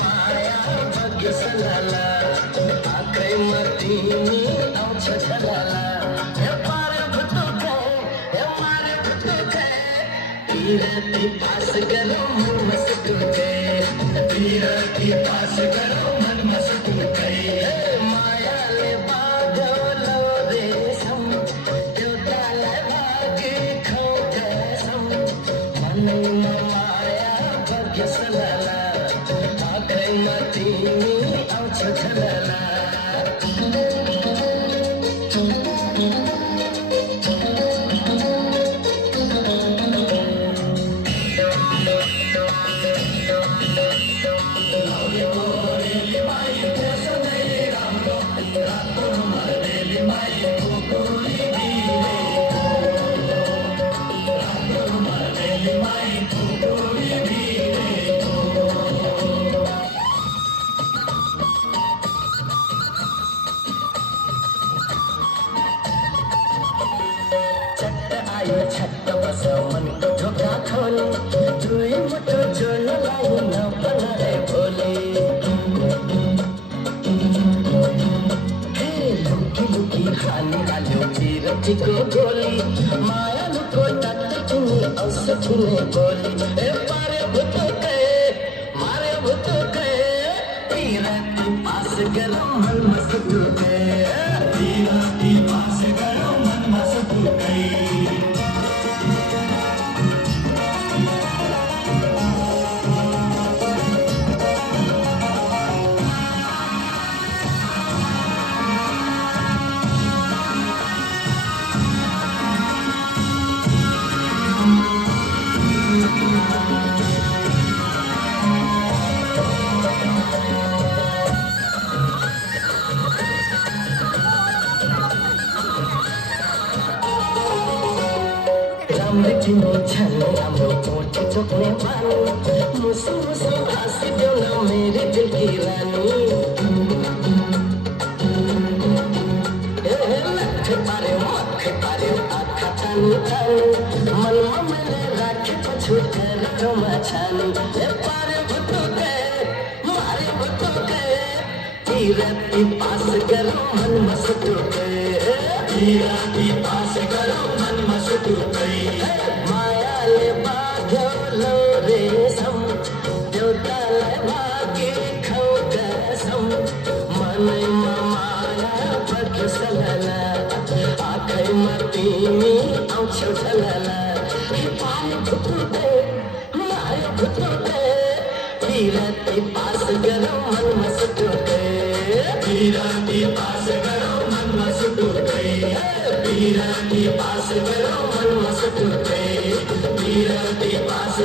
माया भाग्य सलाला आँखै तिमी आउँछ झलाला हे पारे भुटुकै हे मारे भुटुकै पिरती पास गरौँ मनमा सुटुकै पिरती पास गरौँ मनमा सुटुकै मायाले बाँध्यो लौ रेशम एउटालाई भागी खाऊ कसम मनैमा माया भाग्य सलाला आँखैमा तिमी आउँछ झलाला छट्ट आयो छट्ट बस मनको ढोका खोले दुई मुठो जोड्नलाई नबनाए भोले हे लुकी लुकी खाने हाल्यो चिरटीको गोली मायालुको टट्ट चिनी औषधिले बोली ए पारे भुतुकै मारे भुतुकै पिरती पास गरौँ मनमा सुटुकै पिरती पास गरौँ मनमा सुटुकै राम्रो तिमी छन् राम्रो ओठ चोक्ने बानी मुसु मुसु हाँसिदेऊ न मेरी दिल की रानी लट्ठे पार्यो आँखा तानी तानी मनमा मैले राखेपछि तेरोमा छानी पार्यो भुटुकै मार्यो भुटुकै पिरती पास गरौँ मनमा सुटुकै पिरती पास गरौँ मनमा सुटुकै मायाले बाँध्यो लौ रेशम देउतालाई भागी खाऊ कसम मनैमा माया भाग्य सलाला आँखैमा तिमी आउँछौ झलाला पार्यो भुटुकै मार्यो भुटुकै पिरती पास गरौँ मनमा सुटुकै पिरती पास गरौँ मनमा सुटुकै पिरती पास गरौँ मनमा सुटुकै पिरती पास